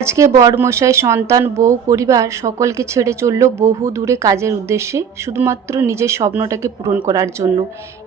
আজকে বড়মশাই, সন্তান, বউ, পরিবার সকলকে ছেড়ে চলল বহু দূরে কাজের উদ্দেশ্যে, শুধুমাত্র নিজের স্বপ্নটাকে পূরণ করার জন্য।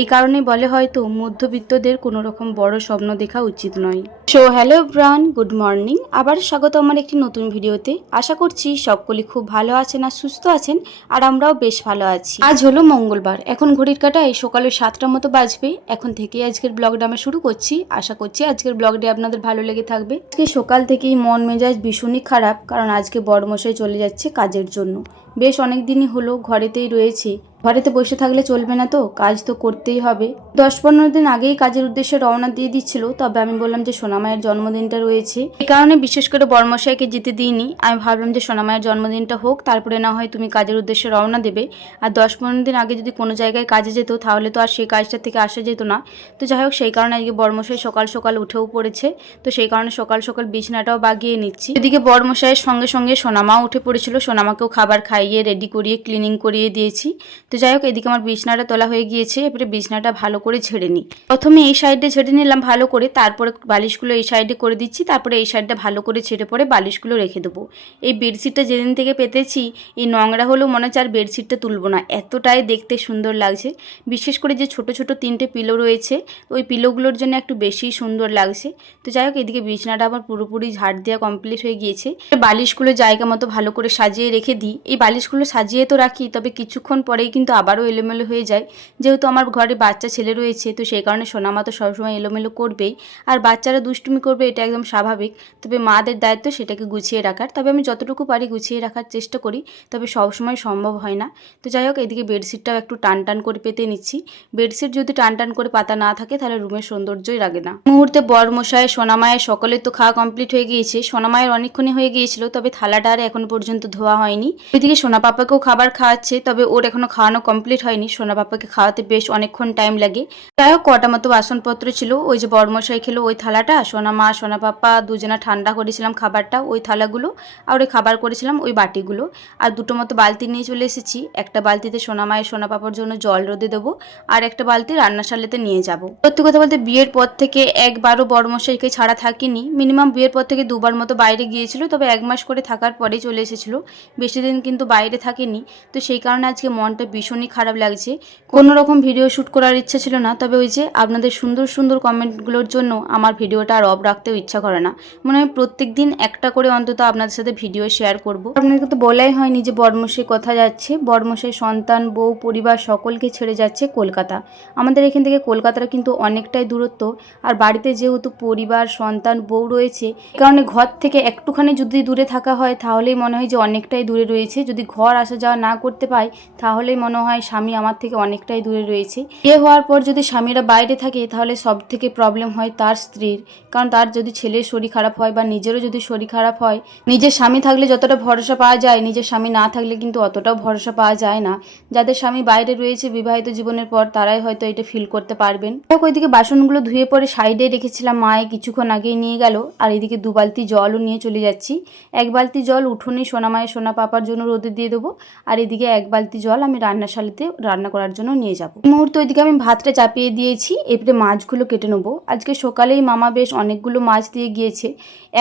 এই কারণে বলে হয়তো মধ্যবিত্তদের কোনো রকম বড় স্বপ্ন দেখা উচিত নয়। So hello bran, good morning. আবার স্বাগত আমার একটি নতুন ভিডিওতে। আশা করছি সকলে খুব ভালো আছেন আর সুস্থ আছেন, আর আমরাও বেশ ভালো আছি। আজ হলো মঙ্গলবার, এখন ঘড়ির কাঁটায় সকালে 7টার মতো বাজবে। এখন থেকেই আজকের ব্লগটা আমি শুরু করছি। আশা করছি আজকের ব্লগটি আপনাদের ভালো লেগে থাকবে। আজকে সকাল থেকেই মন মেজাজ ভীষণই খারাপ, কারণ আজকে বড়মশাই চলে যাচ্ছে কাজের জন্য। বেশ অনেক দিনই হলো ঘরেতেই রয়েছে। ঘরেতে বসে থাকলে চলবে না, তো কাজ তো করতেই হবে। 10-15 দিন আগেই কাজের উদ্দেশ্যে রওনা দিয়ে দিচ্ছিল, তবে আমি বললাম যে সোনামায়ের জন্মদিনটা রয়েছে, এই কারণে বিশেষ করে বড়মশাইকে যেতে দিইনি। আমি ভাবলাম যে সোনামায়ের জন্মদিনটা হোক, তারপরে না হয় তুমি কাজের উদ্দেশ্যে রওনা দেবে। আর 10-15 দিন আগে যদি কোনো জায়গায় কাজে যেত, তাহলে তো আর সেই কাজটা থেকে আসা যেত না। তো যাই হোক, সেই কারণে আজকে বড়মশাই সকাল সকাল উঠেও পড়েছে। তো সেই কারণে সকাল সকাল বিছানাটাও বাগিয়ে নিচ্ছি। এদিকে বড়মশাইয়ের সঙ্গে সঙ্গে সোনামাও উঠে পড়েছিল। সোনামাকেও খাবার খাইয়ে রেডি করিয়ে ক্লিনিং করিয়ে দিয়েছি। তো যাই হোক, এদিকে আমার বিছনাটা তোলা হয়ে গিয়েছে। এবারে বিছনাটা ভালো করে ঝেড়ে নিই। প্রথমে এই সাইডে ঝেড়ে নিলাম ভালো করে, তারপরে বালিশগুলো এই সাইডে করে দিচ্ছি, তারপরে এই সাইডটা ভালো করে ছেড়ে পরে বালিশগুলো রেখে দেবো। এই বেডশিটটা যেদিন থেকে পেতেছি, এই নোংরা হলেও মনে হচ্ছে আর বেডশিটটা তুলবো না, এতটাই দেখতে সুন্দর লাগছে। বিশেষ করে যে ছোট ছোট 3টে পিলো রয়েছে, ওই পিলোগুলোর জন্য একটু বেশি সুন্দর লাগছে। তো যাই হোক, এদিকে বিছনাটা আবার পুরোপুরি ঝাড় দেওয়া কমপ্লিট হয়ে গিয়েছে। বালিশগুলো জায়গা মতো ভালো করে সাজিয়ে রেখে দিই। এই বালিশগুলো সাজিয়ে তো রাখি, তবে কিছুক্ষণ পরেই কিন্তু আবারও এলোমেলো হয়ে যায়। যেহেতু আমার ঘরে বাচ্চা ছেলে রয়েছে, তো সেই কারণে সোনামা তো সবসময় এলোমেলো করবেই, আর বাচ্চারা দুষ্টুমি করবে, এটা একদম স্বাভাবিক। তবে মাদের দায়িত্ব সেটাকে গুছিয়ে রাখার। তবে আমি যতটুকু পারি গুছিয়ে রাখার চেষ্টা করি, তবে সবসময় সম্ভব হয় না। তো যাই হোক, এদিকে বেডশিটটাও একটু টান টান করে পেতে নিচ্ছি। বেডশিট যদি টান টান করে পাতা না থাকে, তাহলে রুমের সৌন্দর্যই লাগে না। মুহূর্তে বড়মশাই, সোনামায়ের সকলের তো খাওয়া কমপ্লিট হয়ে গিয়েছে। সোনামায়ের অনেকক্ষণই হয়ে গিয়েছিল, তবে থালাটা আর এখনো পর্যন্ত ধোয়া হয়নি। ওইদিকে সোনা পাপাকেও খাবার খাওয়াচ্ছে, তবে ওর এখনো খাওয়ানো কমপ্লিট হয়নি। সোনা পাপাকে খাওয়াতে বেশ অনেকক্ষণ টাইম লাগে। যাই হোক, কটা মতো বাসনপত্র ছিল, ওই যে বড়মশাই খেলো ওই থালাটা, সোনা মা সোনা পাপা দুজনা ঠান্ডা করেছিলাম খাবারটা, ওই থালাগুলো, আর ওই খাবার করেছিলাম ওই বাটিগুলো। আর দুটো মতো বালতি নিয়ে চলে এসেছি। একটা বালতিতে সোনা মায়ের সোনা পাপার জন্য জল রোদে দেবো, আর একটা বালতি রান্নাশালেতে নিয়ে যাব। সত্যি কথা বলতে বিয়ের পর থেকে একবারও বড়মশাইকে ছাড়া থাকিনি। মিনিমাম বিয়ের পর থেকে 2বার মতো বাইরে গিয়েছিল, তবে 1 মাস করে থাকার পরেই চলে এসেছিল। বেশি দিন কিন্তু বাইরে থাকেনি। তো সেই কারণে আজকে মনটা ভীষণই খারাপ লাগছে। কোনো রকম ভিডিও শ্যুট করার ইচ্ছা ছিল না, তবে ওই যে আপনাদের সুন্দর সুন্দর কমেন্টগুলোর জন্য আমার ভিডিওটা আর অফ রাখতেও ইচ্ছা করে না। মনে হয় প্রত্যেক দিন একটা করে অন্তত আপনাদের সাথে ভিডিও শেয়ার করব। আপনাকে তো বলাই হয়নি যে বড়মশাই কথা যাচ্ছে। বড়মশাই, সন্তান, বউ, পরিবার সকলকে ছেড়ে যাচ্ছে কলকাতা। আমাদের এখান থেকে কলকাতাটা কিন্তু অনেকটাই দূরত্ব, আর বাড়িতে যেহেতু পরিবার, সন্তান, বউ রয়েছে, এই কারণে ঘর থেকে একটুখানি যদি দূরে থাকা হয়, তাহলেই মনে হয় যে অনেকটাই দূরে রয়েছে। যদি ঘর আসা যাওয়া না করতে পাই, তাহলেই মনে হয় স্বামী আমার থেকে অনেকটাই দূরে রয়েছে। বিয়ে হওয়ার পর যদি স্বামীরা বাইরে থাকে, তাহলে সব থেকে প্রবলেম হয় তার স্ত্রীর, কারণ তার যদি ছেলের শরীর খারাপ হয় বা নিজেরও যদি শরীর খারাপ হয়, নিজের স্বামী থাকলে যতটা ভরসা পাওয়া যায়, নিজের স্বামী না থাকলে কিন্তু অতটাও ভরসা পাওয়া যায় না। যাদের স্বামী বাইরে রয়েছে বিবাহিত জীবনের পর, তারাই হয়তো এটা ফিল করতে পারবেন। ওইদিকে বাসনগুলো ধুয়ে পরে সাইডে রেখেছিলাম, মায়ে কিছুক্ষণ আগেই নিয়ে গেল। আর এদিকে 2 বালতি জলও নিয়ে চলে যাচ্ছি। 1 বালতি জল উঠোনে সোনা মায়ের সোনা পাপার জন্য রোদে দিয়ে দেবো, আর এদিকে 1 বালতি জল আমি রান্নাশালেতে রান্না করার জন্য নিয়ে যাব। এই মুহূর্তে ওইদিকে আমি ভাতটা চাপিয়ে দিয়েছি, এবারে মাছগুলো কেটে নেবো। আজকে সকালেই মামা বেশ অনেকগুলো মাছ দিয়ে গিয়েছে।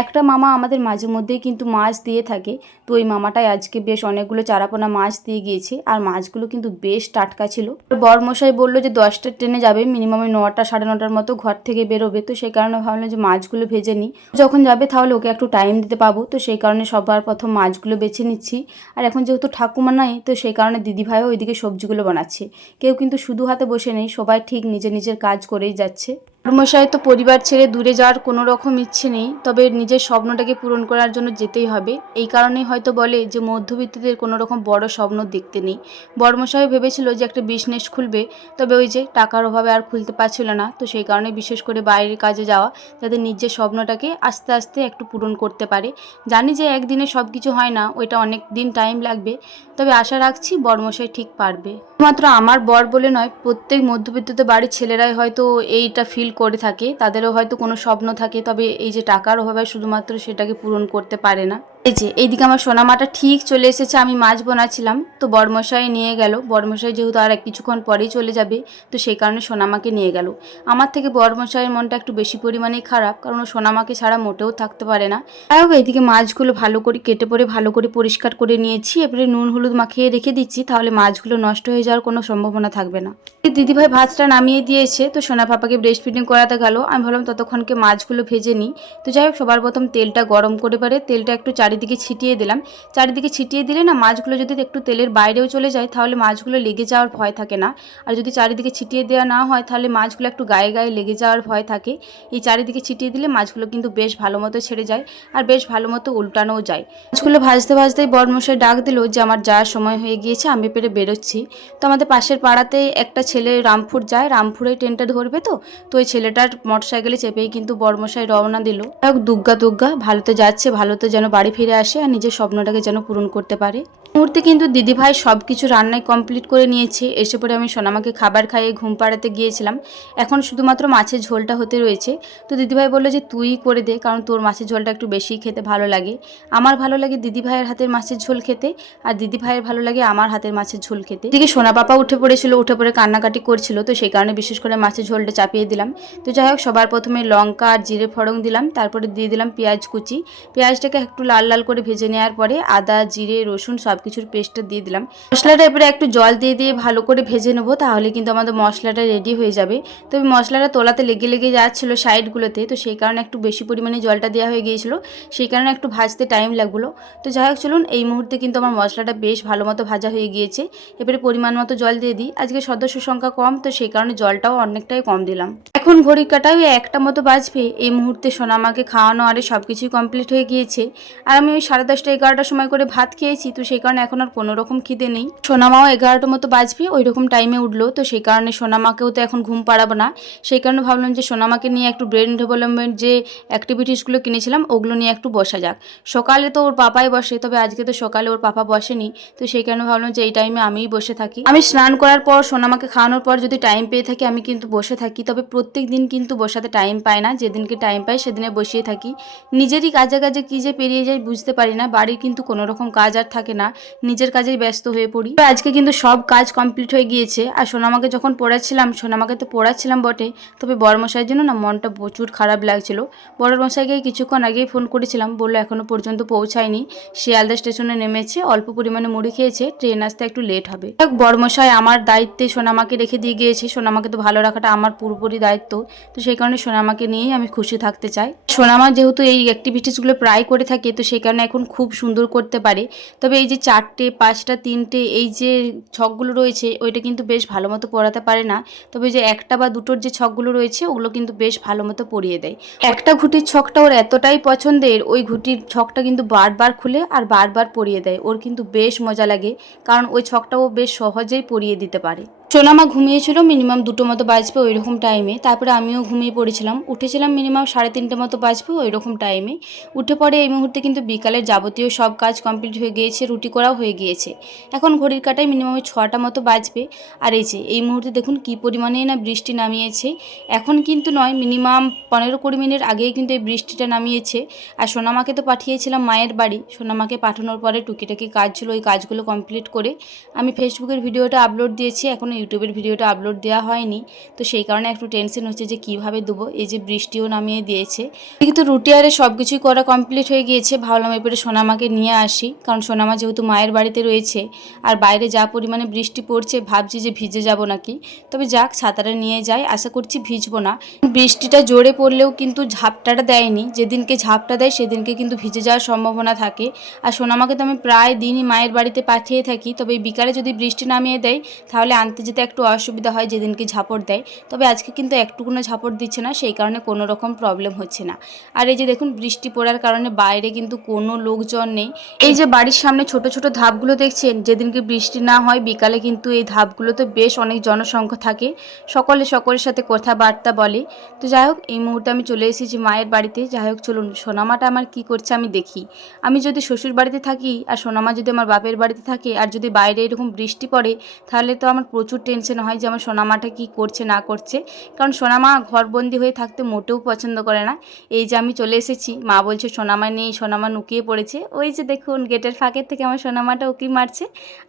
একটা মামা আমাদের মাঝে মধ্যেই কিন্তু মাছ দিয়ে থাকে, তো ওই মামাটাই আজকে বেশ অনেকগুলো চারাপোনা মাছ দিয়ে গিয়েছে, আর মাছগুলো কিন্তু বেশ টাটকা ছিল। বরমশাই বললো যে 10টার ট্রেনে যাবে, মিনিমাম 9টা 9:30টার মতো ঘর থেকে বেরোবে। তো সেই কারণে ভাবলাম যে মাছগুলো ভেজে নিই, যখন যাবে তাহলে ওকে একটু টাইম দিতে পাবো। তো সেই কারণে সবার প্রথম মাছগুলো বেছে নিচ্ছি। আর এখন যেহেতু ঠাকুমা নাই, তো সেই কারণে দিদিভাইও ওইদিকে সবজিগুলো বানাচ্ছে। কেউ কিন্তু শুধু হাতে বসে নেই, সবাই ঠিক নিজের নিজের কাজ করেই যাচ্ছে। বড়মশাই তো পরিবার ছেড়ে দূরে যাওয়ার কোনো রকম ইচ্ছে নেই, তবে নিজের স্বপ্নটাকে পূরণ করার জন্য যেতেই হবে। এই কারণেই হয়তো বলে যে মধ্যবিত্তদের কোনো রকম বড় স্বপ্ন দেখতে নেই। বড়মশাই ভেবেছিল যে একটা বিজনেস খুলবে, তবে ওই যে টাকার অভাবে আর খুলতে পারছিল না। তো সেই কারণে বিশেষ করে বাইরের কাজে যাওয়া, যাতে নিজের স্বপ্নটাকে আস্তে আস্তে একটু পূরণ করতে পারে। জানি যে একদিনে সব কিছু হয় না, ওইটা অনেক দিন টাইম লাগবে, তবে আশা রাখছি বড়মশাই ঠিক পারবে। মাত্র আমার বর বলে নয়, প্রত্যেক মধ্যবিত্তদের বাড়ির ছেলেরাই হয়তো এইটা ফিল করে থাকে। তাদেরও হয়তো কোনো স্বপ্ন থাকে, তবে এই যে টাকার অভাবে শুধুমাত্র সেটাকে পূরণ করতে পারে না। এই যে এইদিকে আমার সোনামাটা ঠিক চলে এসেছে। আমি মাছ বানাচ্ছিলাম, তো বড়মশাই নিয়ে গেল। বড়মশাই যেহেতু আর কিছুক্ষণ পরেই চলে যাবে, তো সেই কারণে সোনামাকে নিয়ে গেল। আমার থেকে বড়মশাইয়ের মনটা একটু বেশি পরিমাণেই খারাপ, কারণ ও সোনামাকে ছাড়া মোটেও থাকতে পারে না। যাই হোক, এইদিকে মাছগুলো ভালো করে কেটে পরে ভালো করে পরিষ্কার করে নিয়েছি। এবারে নুন হলুদ মাখিয়ে রেখে দিচ্ছি, তাহলে মাছগুলো নষ্ট হয়ে যাওয়ার কোনো সম্ভাবনা থাকবে না। দিদিভাই ভাতটা নামিয়ে দিয়েছে, তো সোনা পাপাকে ব্রেস্ট ফিডিং করাতে গেল। আমি ভাবলাম ততক্ষণকে মাছগুলো ভেজে নিই। তো যাই হোক, সবার প্রথম তেলটা গরম করে পারে তেলটা একটু চারিদিকে ছিটিয়ে দিলাম। চারিদিকে ছিটিয়ে দিলে না, মাছগুলো যদি একটু তেলের বাইরেও চলে যায় তাহলে মাছগুলো লেগে যাওয়ার ভয় থাকে না। আর যদি চারিদিকে ছিটিয়ে দেওয়া না হয় তাহলে মাছগুলো একটু গায়ে গায়ে লেগে যাওয়ার ভয় থাকে। এই চারিদিকে ছিটিয়ে দিলে মাছগুলো কিন্তু বেশ ভালো মতো ছেড়ে যায়, আর বেশ ভালো মতো উল্টানোও যায়। মাছগুলো ভাজতে ভাজতেই বড়মশাই ডাক দিল যে আমার যাওয়ার সময় হয়ে গিয়েছে, আমি পেরে বেরোচ্ছি। তো আমাদের পাশের পাড়াতে একটা ছেলে রামপুর যায়, রামপুরে ট্রেনটা ধরবে। তো ওই ছেলেটার মোটরসাইকেলে চেপেই কিন্তু বড়মশাই রওনা দিল। দুগ্গা দুগ্গা, ভালোতে যাচ্ছে, ভালোতে যেন বাড়ি ফিরে আসে আর নিজের স্বপ্নটাকে যেন পূরণ করতে পারে। মুহূর্তে কিন্তু দিদিভাই সব কিছু রান্নায় কমপ্লিট করে নিয়েছে। এসে পরে আমি সোনামাকে খাবার খাইয়ে ঘুম পাড়াতে গিয়েছিলাম। এখন শুধুমাত্র মাছের ঝোলটা হতে রয়েছে। তো দিদিভাই বললো যে তুই করে দে, কারণ তোর মাছের ঝোলটা একটু বেশি খেতে ভালো লাগে। আমার ভালো লাগে দিদিভাইয়ের হাতের মাছের ঝোল খেতে, আর দিদিভাইয়ের ভালো লাগে আমার হাতের মাছের ঝোল খেতে। এদিকে সোনা পাপা উঠে পড়েছিল, উঠে পড়ে কান্নাকাটি করছিল, তো সেই কারণে বিশেষ করে মাছের ঝোলটা চাপিয়ে দিলাম। তো যাই হোক, সবার প্রথমে লঙ্কা আর জিরে ফোড়ন দিলাম, তারপরে দিয়ে দিলাম পেঁয়াজ কুচি। পেঁয়াজটাকে একটু লাল লাল করে ভেজে নেওয়ার পরে আদা জিরে রসুন সব কিছুর পেস্টটা দিয়ে দিলাম। মশলাটা এবারে একটু জল দিয়ে দিয়ে ভালো করে ভেজে নেবো, তাহলে কিন্তু আমাদের মশলাটা রেডি হয়ে যাবে। তবে মশলাটা তোলাতে লেগে লেগে যাচ্ছিলো সাইডগুলোতে, তো সেই কারণে একটু বেশি পরিমাণে জলটা দেওয়া হয়ে গিয়েছিল, সেই কারণে একটু ভাজতে টাইম লাগলো। তো যাই হোক, চলুন, এই মুহূর্তে কিন্তু আমার মশলাটা বেশ ভালো মতো ভাজা হয়ে গিয়েছে। এবারে পরিমাণ মতো জল দিয়ে দিই। আজকে সদস্য সংখ্যা কম, তো সেই কারণে জলটাও অনেকটাই কম দিলাম। এখন ঘড়ির কাটায় ওই 1টা মতো বাজবে। এই মুহূর্তে সোনামাকে খাওয়ানো আরে সব কিছুই কমপ্লিট হয়ে গিয়েছে, আর আমি ওই 10:30 11টার সময় করে ভাত খেয়েছি, তো সেই কারণে এখন আর কোনো রকম খিদে নেই। সোনামাও 11টা মতো বাজবে, ওই রকম টাইমে উঠলো, তো সেই কারণে সোনামাকেও তো এখন ঘুম পাড়াবো না। সেই কারণে ভাবলাম যে সোনামাকে নিয়ে একটু ব্রেন ডেভেলপমেন্ট যে অ্যাক্টিভিটিসগুলো কিনেছিলাম ওগুলো নিয়ে একটু বসা যাক। সকালে তো ওর পাপাই বসে, তবে আজকে তো সকালে ওর পাপা বসেনি, তো সেই কারণে ভাবলাম যে এই টাইমে আমিই বসে থাকি। আমি স্নান করার পর সোনামাকে খাওয়ানোর পর যদি টাইম পেয়ে থাকি আমি কিন্তু বসে থাকি, তবে প্রত্যেক দিন কিন্তু বসাতে টাইম পায় না। যেদিনকে টাইম পাই সেদিনে বসিয়ে থাকি। নিজেরই কাজে কাজে কী যে পেরিয়ে যায় বুঝতে পারি না। বাড়ির কিন্তু কোনো রকম কাজ আর থাকে না, নিজের কাজেই ব্যস্ত হয়ে পড়ি। আজকে কিন্তু সব কাজ কমপ্লিট হয়ে গিয়েছে। আর সোনামাকে যখন পড়াচ্ছিলাম, সোনামাকে তো পড়াচ্ছিলাম বটে, তবে বড়মশাইয়ের জন্য না মনটা প্রচুর খারাপ লাগছিল। বড়মশাইকে কিছুক্ষণ আগেই ফোন করেছিলাম, বললো এখনো পর্যন্ত পৌঁছায়নি, শিয়ালদা স্টেশনে নেমেছে, অল্প পরিমাণে মুড়ি খেয়েছে, ট্রেন আসতে একটু লেট হবে। বড়মশাই আমার দায়িত্বে সোনামাকে রেখে দিয়ে গিয়েছে। সোনামাকে তো ভালো রাখাটা আমার পুরোপুরি দায়িত্ব, তো সেই কারণে সোনামাকে নিয়েই আমি খুশি থাকতে চাই। সোনামা যেহেতু এই অ্যাক্টিভিটিসগুলো প্রায় করে থাকে, তো সেই কারণে এখন খুব সুন্দর করতে পারে। তবে এই যে 4টে 5টা 3টে এই যে ছকগুলো রয়েছে ওইটা কিন্তু বেশ ভালো মতো পড়াতে পারে না, তবে যে 1টা বা 2টোর যে ছকগুলো রয়েছে ওগুলো কিন্তু বেশ ভালো মতো পড়িয়ে দেয়। একটা ঘুটির ছকটা ওর এতটাই পছন্দের, ওই ঘুটির ছকটা কিন্তু বারবার খুলে আর বারবার পড়িয়ে দেয়। ওর কিন্তু বেশ মজা লাগে, কারণ ওই ছকটা ও বেশ সহজেই পড়িয়ে দিতে পারে। সোনামা ঘুমিয়েছিল মিনিমাম 2টো মতো বাজবে ওই রকম টাইমে, তারপরে আমিও ঘুমিয়ে পড়েছিলাম। উঠেছিলাম মিনিমাম 3:30 মতো বাজবে ওই রকম টাইমে। উঠে পড়ে এই মুহূর্তে কিন্তু বিকালের যাবতীয় সব কাজ কমপ্লিট হয়ে গিয়েছে, রুটি করাও হয়ে গিয়েছে। এখন ঘড়ির কাটায় মিনিমাম 6টা মতো বাজবে। আর এই মুহূর্তে দেখুন কি পরিমাণে না বৃষ্টি নামিয়েছে। এখন কিন্তু নয়, মিনিমাম 15-20 মিনিট আগেই কিন্তু এই বৃষ্টিটা নামিয়েছে। আর সোনামাকে তো পাঠিয়েছিলাম মায়ের বাড়ি। সোনামাকে পাঠানোর পরে টুকিটাকি কাজ ছিল, ওই কাজগুলো কমপ্লিট করে আমি ফেসবুকের ভিডিওটা আপলোড দিয়েছি, এখনও ইউটিউবের ভিডিওটা আপলোড দেওয়া হয়নি, তো সেই কারণে একটু টেনশন হচ্ছে যে কিভাবে দেবো। এই যে বৃষ্টিও নামিয়ে দিয়েছে, কিন্তু রুটি আরে সব কিছুই করা কমপ্লিট হয়ে গিয়েছে। ভাবলাম এরপরে সোনামাকে নিয়ে আসি, কারণ সোনামা যেহেতু মায়ের বাড়িতে রয়েছে আর বাইরে যা পরিমাণে বৃষ্টি পড়ছে ভাবছি যে ভিজে যাব নাকি। তবে যাক, ছাতাটা নিয়ে যাই, আশা করছি ভিজবো না। বৃষ্টিটা জোরে পড়লেও কিন্তু ঝাপটাটা দেয়নি, যেদিনকে ঝাপটা দেয় সেদিনকে কিন্তু ভিজে যাওয়ার সম্ভাবনা থাকে। আর সোনামাকে তো আমি প্রায় দিনই মায়ের বাড়িতে পাঠিয়ে থাকি, তবে বিকালে যদি বৃষ্টি নামিয়ে দেয় তাহলে আনতে যেতে একটু অসুবিধা হয় যেদিনকে ঝাপট দেয়। তবে আজকে কিন্তু একটুকুনো ঝাপট দিচ্ছে না, সেই কারণে কোনো রকম প্রবলেম হচ্ছে না। আর এই যে দেখুন, বৃষ্টি পড়ার কারণে বাইরে কিন্তু কোনো লোকজন নেই। এই যে বাড়ির সামনে ছোট ছোট ধাপগুলো দেখছেন, যেদিনকে বৃষ্টি না হয় বিকালে কিন্তু এই ধাপগুলোতে বেশ অনেক জনসংখ্যা থাকে, সকলের সাথে কথাবার্তা বলে। তো যাই হোক, এই মুহূর্তে আমি চলে এসেছি মায়ের বাড়িতে। যাই হোক, চলুন সোনামাটা আমার কি করছে আমি দেখি। আমি যদি শ্বশুর বাড়িতে থাকি আর সোনামা যদি আমার বাপের বাড়িতে থাকে, আর যদি বাইরে এরকম বৃষ্টি পড়ে, তাহলে তো আমার প্রচুর প্রচুর টেনশন হয় যে আমার সোনামাটা কী করছে না করছে, কারণ সোনামা ঘরবন্দি হয়ে থাকতে মোটেও পছন্দ করে না। এই যে আমি চলে এসেছি, মা বলছে সোনামা নেই, সোনামা লুকিয়ে পড়েছে। ওই যে দেখুন গেটের ফাঁকের থেকে আমার সোনামাটা উকি মারছে।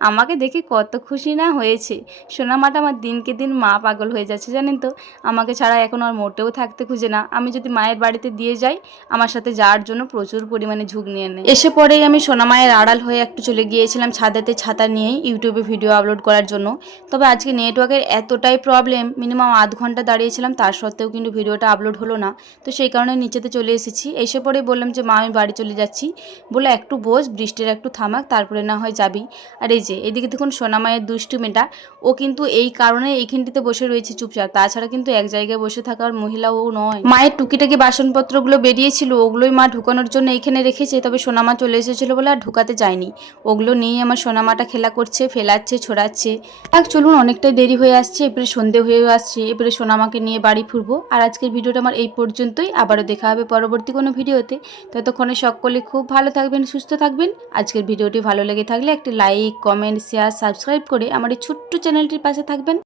আমাকে দেখে কত খুশি না হয়েছে। সোনামাটা আমার দিনকে দিন মা পাগল হয়ে যাচ্ছে জানেন তো, আমাকে ছাড়া এখন আর মোটেও থাকতে খুঁজে না। আমি যদি মায়ের বাড়িতে দিয়ে যাই, আমার সাথে যাওয়ার জন্য প্রচুর পরিমাণে ঝুঁক নিয়ে নেয়। এসে পরেই আমি সোনামায়ের আড়াল হয়ে একটু চলে গিয়েছিলাম ছাদেতে ছাতা নিয়ে ইউটিউবে ভিডিও আপলোড করার জন্য। তবে আজকে নেটওয়ার্কের এতটাই প্রবলেম, মিনিমাম আধ ঘন্টা দাঁড়িয়েছিলাম, তার সত্ত্বেও কিন্তু ভিডিওটা আপলোড হলো না। তো সেই কারণে নিচেতে চলে এসেছি। এসে পরে বললাম যে মা আমি বাড়ি চলে যাচ্ছি, বলে একটু বস, বৃষ্টির একটু থামাক, তারপরে না হয় যাবি। আর এই যে এদিকে দেখুন সোনামায়ের দুষ্টু মেয়েটা, ও কিন্তু এই কারণে এইখানটিতে বসে রয়েছে চুপচাপ, তাছাড়া কিন্তু এক জায়গায় বসে থাকার মহিলা ও নয়। মায়ের টুকিটাকি বাসনপত্রগুলো বেরিয়েছিল, ওগুলোই মা ঢুকানোর জন্য এইখানে রেখেছে। তবে সোনামা চলে এসেছিলো বলে আর ঢুকাতে যায়নি। ওগুলো নিয়েই আমার সোনামাটা খেলা করছে, ফেলাচ্ছে, ছড়াচ্ছে। চলুন, অনেকটাই দেরি হয়ে আসছে, এবারে সন্ধে হয়ে আসছে, এবারে সোনামাকে নিয়ে বাড়ি ফিরবো। আর আজকের ভিডিওটা আমার এই পর্যন্তই, আবারও দেখা হবে পরবর্তী কোনো ভিডিওতে। ততক্ষণে সকলে খুব ভালো থাকবেন, সুস্থ থাকবেন। আজকের ভিডিওটি ভালো লেগে থাকলে একটি লাইক, কমেন্ট, শেয়ার, সাবস্ক্রাইব করে আমার এই ছোট্ট চ্যানেলটির পাশে থাকবেন।